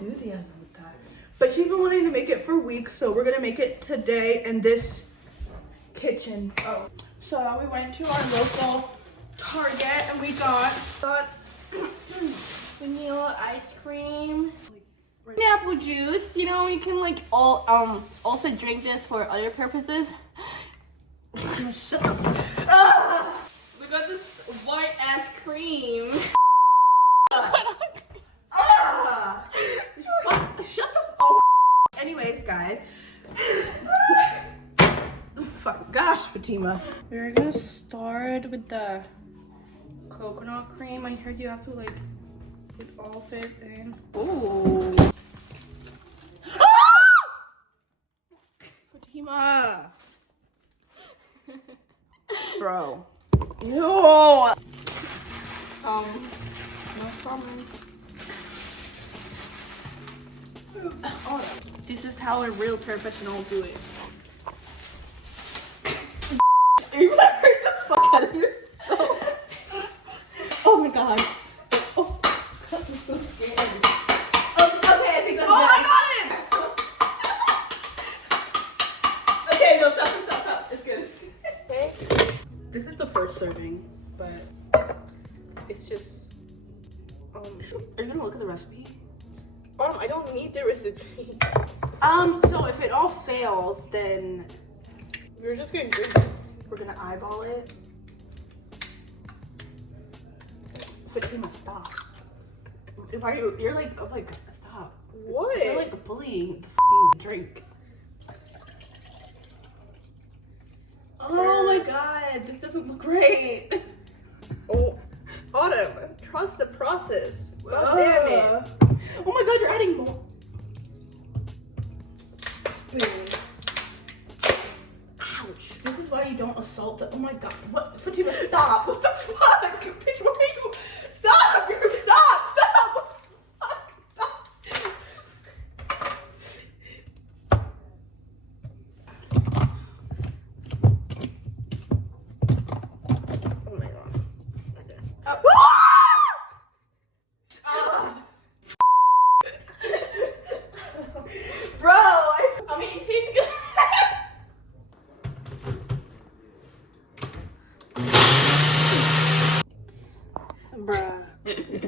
enthusiasm with that. But she's been wanting to make it for weeks, so we're gonna make it today in this kitchen. Oh. So we went to our local Target and we got vanilla ice cream, apple juice. You know, you can like also drink this for other purposes. Shut up. We got this white ass cream. Shut the f. Anyways, guys. Fuck, gosh, Fatima. We're gonna start with the coconut cream. I heard you have to like put all of it in. Ooh. Fatima. Bro. Ew. No comments. Oh, this is how a real professional do it. Are you gonna hurt the fuck out of yourself? Oh my god. Oh, I'm so scared. Okay, I think that's it. I got it! Okay, no, stop. It's good. Okay. This is the first serving, but It's just are you gonna look at the recipe? I don't need the recipe. So if it all fails, then We're just gonna drink it. we're gonna eyeball it. Fatima, stop. Why are you're like, oh my god, stop. What? You're like bullying the f***ing drink. Oh my god, this doesn't look great. Oh, Autumn, trust the process. God damn it. Oh my god, you're adding more. Spoon. Ouch. This is why you don't assault the. Oh my god. What? Fatima, stop. What the fuck? Bitch, what are you? Stop. Stop. What the fuck? Oh my god. Okay. Bro, I mean, it tastes good. bruh.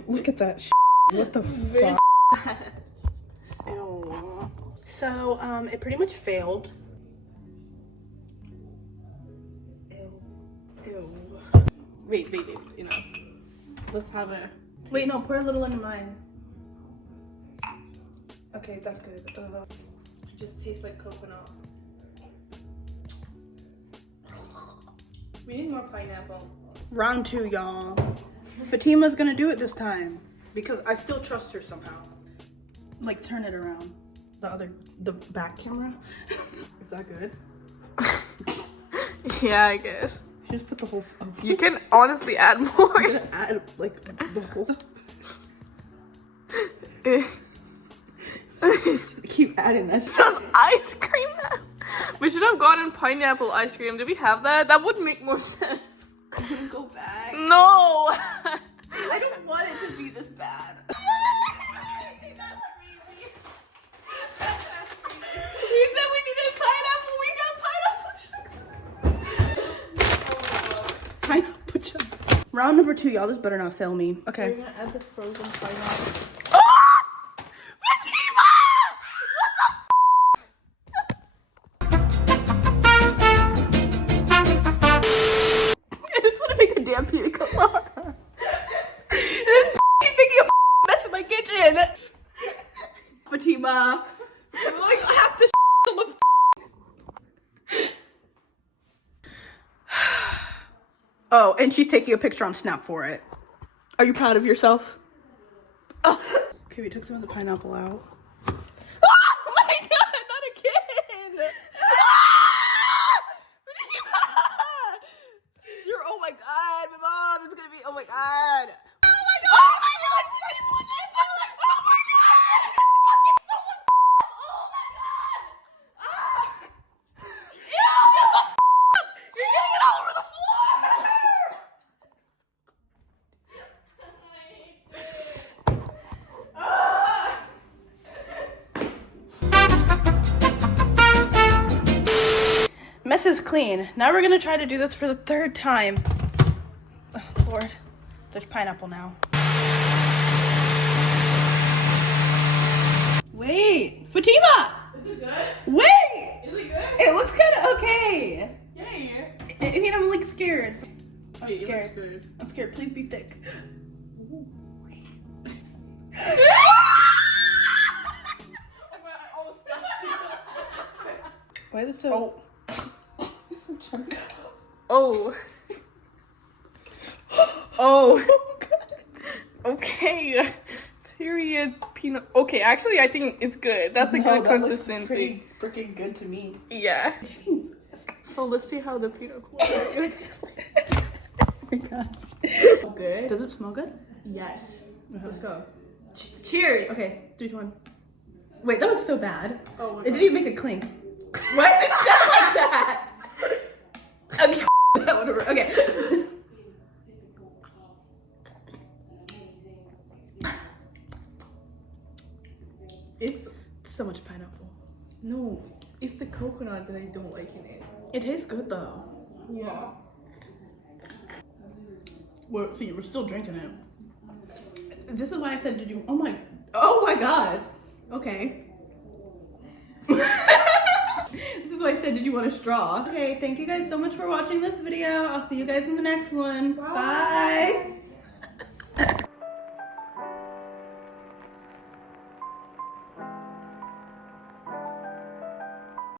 Look at that shit. What the fuck? Ew. So, it pretty much failed. Ew. Wait, you know. Let's have a. Wait, no, pour a little into mine. Okay, that's good. It just tastes like coconut. We need more pineapple. Round 2, y'all. Fatima's gonna do it this time because I still trust her somehow. Like, turn it around. The back camera. Is that good? Yeah, I guess. Just put the whole. You can honestly add more. I'm gonna add like the whole. Keep adding that shit. Just ice cream. We should have gotten pineapple ice cream. Do we have that? That would make more sense. I'm gonna go back. No. I don't want it to be this bad. We said we needed pineapple. We got pineapple. Pineapple chunk. Round number 2, y'all. This better not fail me. Okay. We're gonna add the frozen pineapple. Damn pina colada. This thinking of messing my kitchen. Fatima. Like half the on the Oh, and she's taking a picture on Snap for it. Are you proud of yourself? Oh. Okay, we took some of the pineapple out. Oh my god, not again! You're, oh my god, my mom is gonna be, oh my god. Oh my god! Oh my god! Oh my god! Oh my god! Ew! You're getting it all over the floor! mess is clean. Now we're gonna try to do this for the third time. Oh, Lord, there's pineapple now. Wait, Fatima! Is it good? Wait! Is it good? It looks kind of okay. Yay. I mean, I'm like scared. I'm scared. Good. I'm scared. Please be thick. Why is it so? It's so chunky. Oh. Oh. Okay. Period. Peanut. Okay, actually, I think it's good. That's a good consistency. Pretty freaking good to me. Yeah. So let's see how the peanut butter. Oh my god. Good. Does it smell good? Yes. Let's go. Cheers. Okay, 3, 2, 1. Wait, that was so bad. Oh my It God. didn't even make a clink. Why did it sound like that? Okay, that whatever. Okay. It's So much pineapple. no. It's the coconut that I don't like in it. It tastes good though. Yeah. Well, see, we're still drinking it. This is why I said to do. Oh my god. Okay. This is why I said, did you want a straw? Okay, thank you guys so much for watching this video. I'll see you guys in the next one. Bye.